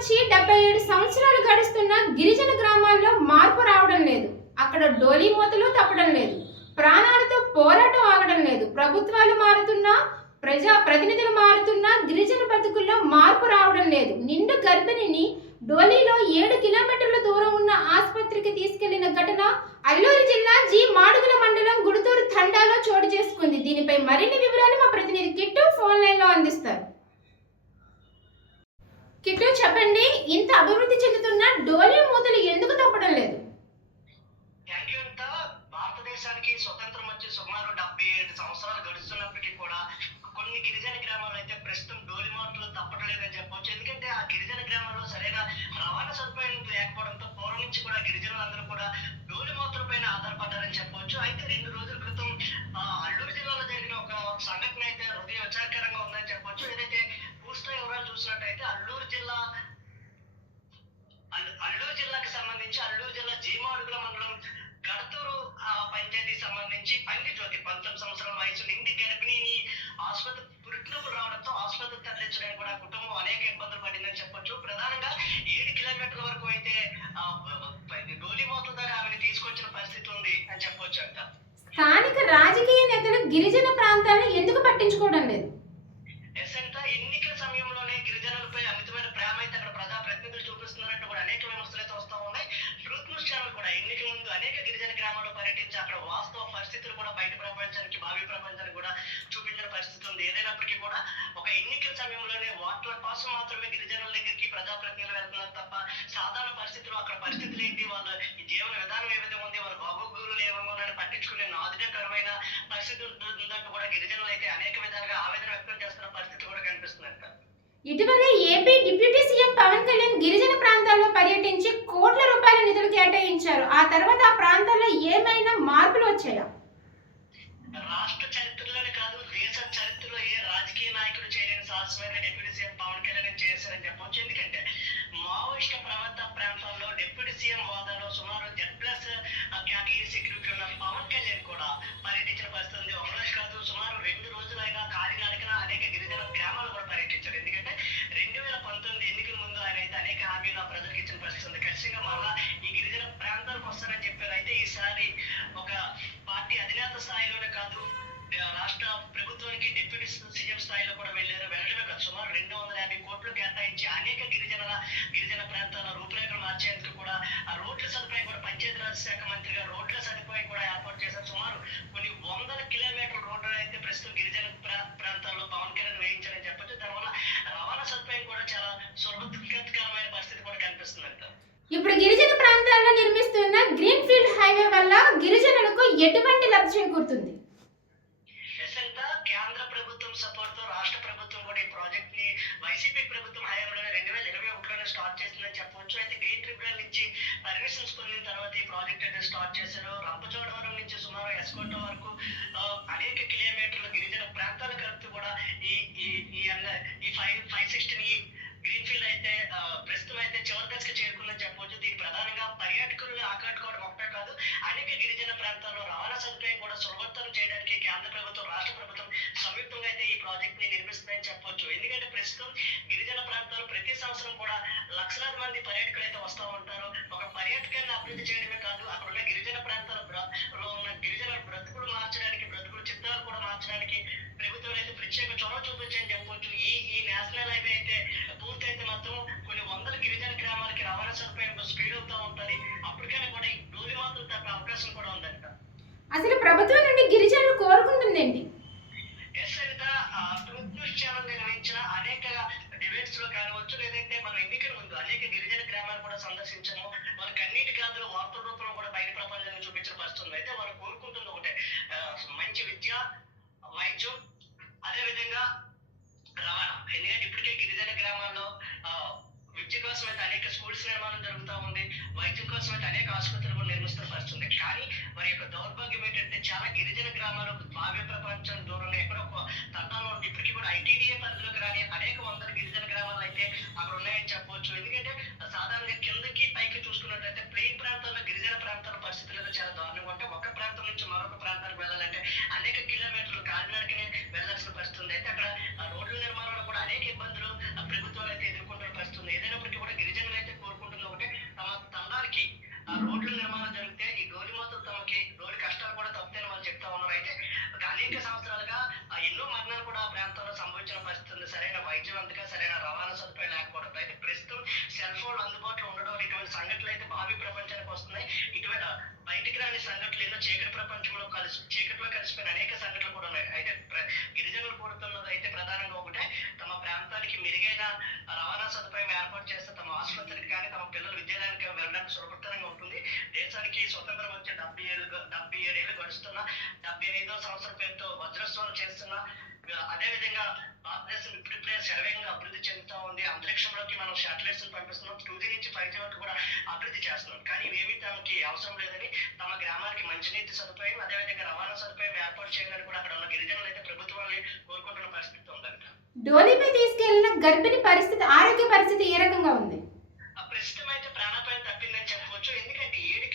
నుంచి డెబ్బై ఏడు సంవత్సరాలు గడుస్తున్న గిరిజన గ్రామాల్లో మార్పు రావడం లేదు. అక్కడ డోలీ మూతలు తప్పడం లేదు. ప్రాణాలతో పోరాటం ఆగడం లేదు. ప్రభుత్వాలు మారుతున్నా ప్రజా ప్రతినిధులు మారుతున్నా గిరిజన బతుకుల్లో మార్పు రావడం లేదు. నిండు గర్భిణిని డోలీలో ఏడు కిలోమీటర్ల దూరం ఉన్న ఆసుపత్రికి తీసుకెళ్ళిన ఘటన అల్లూరు జిల్లా జి మాడుగుల మండలం గుడుతూరు తండాలో చోటు చేసుకుంది. దీనిపై మరిన్ని వివరాలు మా ప్రతినిధి కిట్టు ఫోన్ లైన్లో అంది ఇంత అభివృద్ధి చెందుతున్న డోలీ మూతలు ఎందుకు తప్పడం లేదు? థ్యాంక్ యూ అంతా భారతదేశానికి స్వతంత్రం వచ్చి సుమారు డెబ్బై ఏడు సంవత్సరాలు గడుస్తున్నప్పటికీ కూడా కొన్ని గిరిజన గ్రామాలు అయితే ప్రస్తుతం డోలి మాటలు తప్పట్లేదని చెప్పవచ్చు ఎందుకంటే ఆ గిరిజన గ్రామాల్లో సరైన రవాణా సదుపాయం లేకపోవడంతో పూర్వం నుంచి కూడా గిరిజనులందరూ కూడా డోలి మూతల పైన ఆధారపడ్డారని చెప్పవచ్చు అయితే రెండు రోజుల క్రితం ఆ, అల్లూరు జిల్లాలో జరిగిన ఒక సంఘటన అయితే హృదయ విచారకరంగా ఉందని చెప్పొచ్చు ఏదైతే పూర్తి వివరాలు చూసినట్టయితే అల్లూరు జిల్లా అల్లు- అల్లూరు జిల్లాకి సంబంధించి అల్లూరు జిల్లా జీమాడుగుల మండలం గడతూరు ఆ, పంచాయతీకి సంబంధించి జ్యోతి పంతొమ్మిది సంవత్సరాల వయసు నిండి గర్భిణిని ఆసుపత్రి పురిటినొప్పులు రావడంతో ఆసుపత్రి తరలించడానికి కూడా కుటుంబం అనేక ఇబ్బందులు పడిందని చెప్పొచ్చు. ప్రధానంగా ఏడు కిలోమీటర్ల వరకు అయితే ఆ, డోలి మోతల ద్వారా ఆమెను తీసుకొచ్చిన పరిస్థితి ఉంది అని చెప్పొచ్చు అంట. స్థానిక రాజకీయ నేతలు గిరిజన ప్రాంతాలను ఎందుకు పట్టించుకోవడం లేదు? పరిస్థితి ఉందంటూ కూడా గిరిజనులు అయితే అనేక విధాలుగా ఆవేదన వ్యక్తం చేస్తున్న పరిస్థితి కూడా కనిపిస్తుందంట ఇటీవల AP deputy CM Pawan Kalyan గిరిజన ప్రాంతాల్లో పర్యటించి కోట్ల రూపాయల నిధులు కేటాయించారు. ఆ తర్వాత ఆ ప్రాంతాల్లో ఏమైనా మార్పులు వచ్చాయా? రాష్ట్ర చరిత్రలోనే కాదు దేశ చరిత్రలో ఏ రాజకీయ నాయకుడు చేయలేని సాహసమైన డిప్యూటీ సీఎం పవన్ కళ్యాణ్ చేశారని చెప్పవచ్చు. ఎందుకంటే మావోయిస్ట్ ప్రవర్త ప్రాంతాల్లో డిప్యూటీ సీఎం హోదాలో సుమారు జెడ్ ప్లస్ కేటగిరీ సెక్యూరిటీ ఉన్న పవన్ కళ్యాణ్ కూడా పర్యటించిన పరిస్థితి ఉంది. ఒక రోజు కాదు సుమారు రెండు రోజులైనా కాలినడకన ప్రభుత్వానికి డిప్యూటీ సీఎం స్థాయిలో కూడా వెళ్ళారు. వెళ్ళడమే కాదు సుమారు రెండు వందల యాభై కోట్లు కేటాయించి అనేక గిరిజనుల గిరిజన ప్రాంతాల రూపురేఖలు మార్చేందుకు కూడా ఆ రోడ్ల సదుపాయం కూడా పంచాయతీరాజ్ శాఖ మంత్రిగా రోడ్ల సదుపాయం కూడా ఏర్పాటు చేశారు. సుమారు కొన్ని వందల కిలోమీటర్ల రోడ్లు అయితే ప్రస్తుతం గిరిజన ప్రా- ప్రాంతాల్లో పవన్ కళ్యాణ్ వేయించారని చెప్పచ్చు. దానివల్ల రవాణా సదుపాయం కూడా చాలా సులభకరమైన పరిస్థితి కూడా కనిపిస్తుందంట. ఇప్పుడు గిరిజన ప్రాంతాల్లో నిర్మిస్తున్న గ్రీన్ ఫీల్డ్ హైవే వల్ల గిరిజనులకు ఎటువంటి లబ్ధి చేకూరుతుంది? ప్రాజెక్ట్ని వైసీపీ ప్రభుత్వం హయాంలో రెండు వేల ఇరవై ఒకటిలోనే స్టార్ట్ చేసిందని చెప్పవచ్చు. అయితే గ్రీన్ ట్రిబ్యునల్ నుంచి పర్మిషన్స్ పొందిన తర్వాత ఈ ప్రాజెక్ట్ అయితే స్టార్ట్ చేశారు. రంపచోడవరం నుంచి సుమారు ఎస్కోట వరకు అనేక కిలోమీటర్ల గిరిజన ప్రాంతాలు కలుపుతూ కూడా ఈ ఈ ఈ ఫైవ్ ఫైవ్ సిక్స్టీన్ ఈ గ్రీన్ ఫీల్డ్ అయితే ప్రస్తుతం అయితే చివరి దశకు చేరుకుందని చెప్పవచ్చు. దీనికి ప్రధానంగా పర్యాటకులను ఆకట్టుకోవడం ఒకటే కాదు అనేక గిరిజన ప్రాంతాల్లో రవాణా సదుపాయం కూడా సులభతరం చేయడానికి కేంద్ర ప్రభుత్వం రాష్ట్ర ప్రభుత్వం సంయుక్తంగా అయితే ఈ ప్రాజెక్ట్ని నిర్మిస్తుందని చెప్పారు ప్రస్తుతం గిరిజన ప్రాంతాలు ప్రతి సంవత్సరం కూడా లక్షలాది మంది పర్యాటకులు అయితే వస్తూ ఉంటారు. ఒక పర్యాటకాన్ని అభివృద్ధి చేయడమే కాదు అక్కడ ఉన్న గిరిజన ప్రాంతాల ఉన్న గిరిజన బ్రతుకులు మార్చడానికి బ్రతుకులు చిత్రాలు కూడా మార్చడానికి ప్రభుత్వం అయితే ప్రత్యేక చొరవ చూపించని చెప్పొచ్చు. ఈ ఈ నేషనల్ హైవే అయితే పూర్తయితే మాత్రం కొన్ని వందల గిరిజన గ్రామాలకి రవాణా సదుపాయం స్పీడ్ అవుతా ఉంటది అప్పటికైనా కూడా ఈ డోలి మాత్రం తప్పే అవకాశం కూడా ఉందంట అసలు ప్రభుత్వం నుండి గిరిజనులు కోరుకుంటుందేంటి S Saritha truth news channel నిర్వహించిన అనేక డిబేట్స్లో కానివచ్చు లేదంటే మనం ఎన్నికల ముందు అనేక గిరిజన గ్రామాలు కూడా సందర్శించము. వాళ్ళకి అన్నిటి కాదు వార్తల రూపంలో కూడా బయట ప్రపంచాన్ని చూపించిన పరిస్థితుంది అయితే వారు కోరుకుంటుంది ఒకటే. మంచి విద్య వైద్యం అదే విధంగా రవాణా. ఎందుకంటే ఇప్పటికే గిరిజన గ్రామాల్లో విద్య కోసం అయితే అనేక స్కూల్స్ నిర్మాణం జరుగుతూ ఉంది. వైద్యం కోసం అయితే అనేక ఆసుపత్రులు కూడా నిర్మిస్తున్న పరిస్థితుంది కానీ వారి యొక్క దౌర్భాగ్యం ఏంటంటే చాలా గిరిజన గ్రామాలకు భావ్య ప్రాంతానికి వెళ్ళాలంటే అనేక కిలోమీటర్లు కాలినడకనే వెళ్ళాల్సిన పరిస్థితి ఉంది అయితే అక్కడ రోడ్ల నిర్మాణంలో కూడా అనేక ఇబ్బందులు ప్రభుత్వాలు అయితే ఎదుర్కొంటున్న పరిస్థితి ఉంది ఏదైనప్పటికీ కూడా గిరిజనులు అయితే కోరుకుంటున్న ఒకటే తమ తండాలకి ఆ రోడ్ల నిర్మాణం జరిగితే దేశానికి స్వతంత్రం వచ్చే డెబ్బై ఏళ్ళు డెబ్బై ఏడేళ్ళు గడుస్తున్న డెబ్బై ఐదో సంవత్సరం పేరుతో వజ్రోత్సవాలు చేస్తున్న. అదే విధంగా భారతదేశం ఇప్పుడిప్పుడే శరవేగంగా అభివృద్ధి చెందుతా ఉంది. అంతరిక్షంలోకి మనం శాటిలైట్స్ పంపిస్తున్నాం. టూ జీ నుంచి ఫైవ్ జీ వరకు కూడా అభివృద్ధి చేస్తున్నాం. కానీ ఇవేమీ తమకి అవసరం లేదని తమ గ్రామానికి మంచినీటి సదుపాయం అదేవిధంగా రవాణా సదుపాయం ఏర్పాటు చేయాలని కూడా అక్కడ ఉన్న గిరిజనులు అయితే ప్రభుత్వాన్ని కోరుకుంటున్న పరిస్థితి ఉందంట. డోలీపై తీసుకెళ్ళిన గర్భిణి పరిస్థితి ఆరోగ్య పరిస్థితి ఏ రకంగా ఉంది? ప్రస్తుతం అయితే ప్రాణాపాయం తప్పిందని చెప్పవచ్చు ఎందుకంటే ఏడు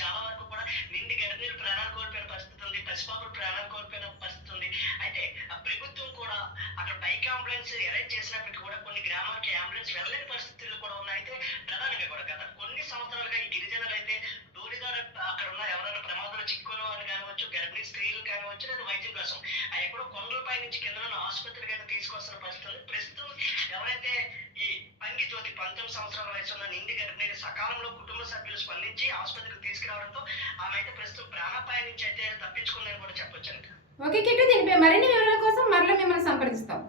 చాలా వరకు కూడా నిండి గర్భిణీలు ప్రాణాలు కోల్పోయిన పరిస్థితి ఉంది పసిపాపులు ప్రాణాలు కోల్పోయిన పరిస్థితి ఉంది. అయితే ఆ ప్రభుత్వం కూడా అక్కడ బైక్ అంబులెన్స్ అరేంజ్ చేసినప్పటికీ కూడా కొన్ని గ్రామాలకి అంబులెన్స్ వెళ్ళలేని పరిస్థితులు కూడా ఉన్నాయి. అయితే ప్రధానంగా కూడా గత కొన్ని సంవత్సరాలుగా ఈ గిరిజనులు అయితే దూరిదారు అక్కడ ఉన్న ఎవరైనా ప్రమాదంలో చిక్కున్న వాళ్ళు కానివచ్చు గర్భిణీ స్త్రీలు కానివచ్చు లేదా వైద్యం కోసం ఆ ఎక్కడో కొండలపై నుంచి కింద ఉన్న ఆసుపత్రికి అయితే తీసుకొస్తున్న పరిస్థితులు ప్రస్తుతం ఎవరైతే ఈ పంగి జ్యోతి పంతొమ్మిది సంవత్సరాల వయసు ఉన్న నిండి గర్భిణిని సకాలంలో కుటుంబ సభ్యులు స్పందించి ఆసుపత్రికి తీసుకురావడంతో ఆమె అయితే ప్రస్తుతం ప్రాణాపాయ నుంచి అయితే తప్పించుకుందని కూడా చెప్పొచ్చు ఓకే కిట్టు దీనిపై మరిన్ని వివరాల కోసం మరలా మిమ్మల్ని సంప్రదిస్తాం.